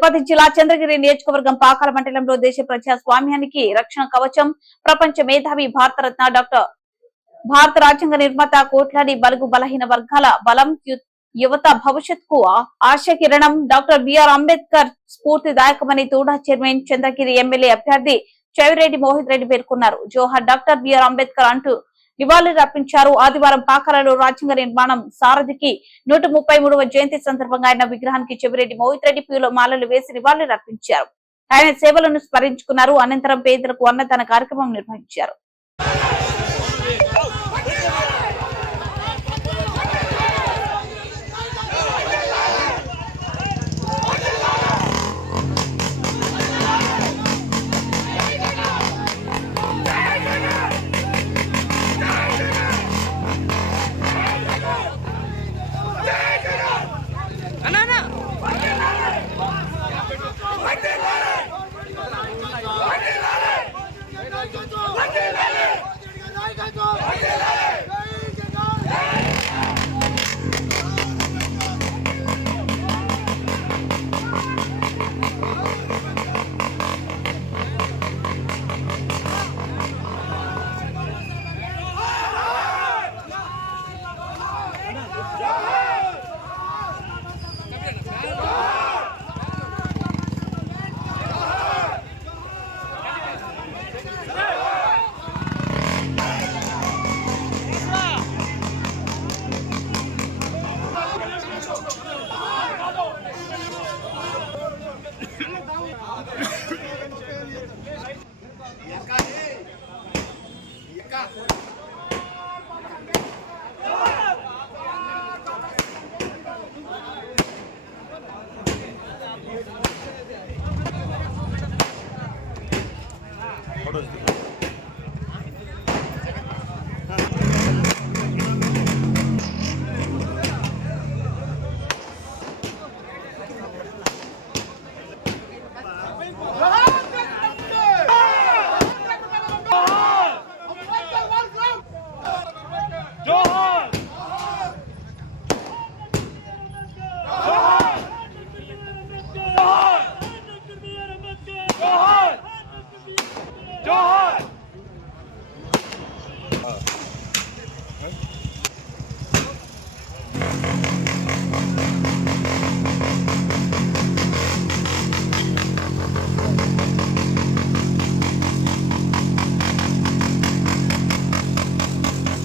తిరుపతి జిల్లా చంద్రగిరి నియోజకవర్గం పాకాల మండలంలో దేశ ప్రజాస్వామ్యానికి రక్షణ కవచం ప్రపంచ మేధావి భారతరత్న డాక్టర్ భారత రాజ్యాంగ నిర్మాత కోట్లాది బలుగు బలహీన వర్గాల బలం యువత భవిష్యత్కు ఆశ కిరణం doctor BR Ambedkar స్ఫూర్తిదాయకమని తూడా chairman Chandragiri MLA అభ్యర్థి చెవిరెడ్డి మోహిత్ రెడ్డి పేర్కొన్నారు. జోహార్ డాక్టర్ బిఆర్ అంబేద్కర్ అంటూ నివాళులర్పించారు. ఆదివారం పాకాలలో రాజ్యాంగ నిర్మాణం సారథికి 133వ జయంతి సందర్భంగా ఆయన విగ్రహానికి చెవిరెడ్డి మోహిత్ రెడ్డి పూల మాలలు వేసి నివాళులర్పించారు. ఆయన సేవలను స్మరించుకున్నారు. అనంతరం పేదలకు అన్నదాన కార్యక్రమం నిర్వహించారు.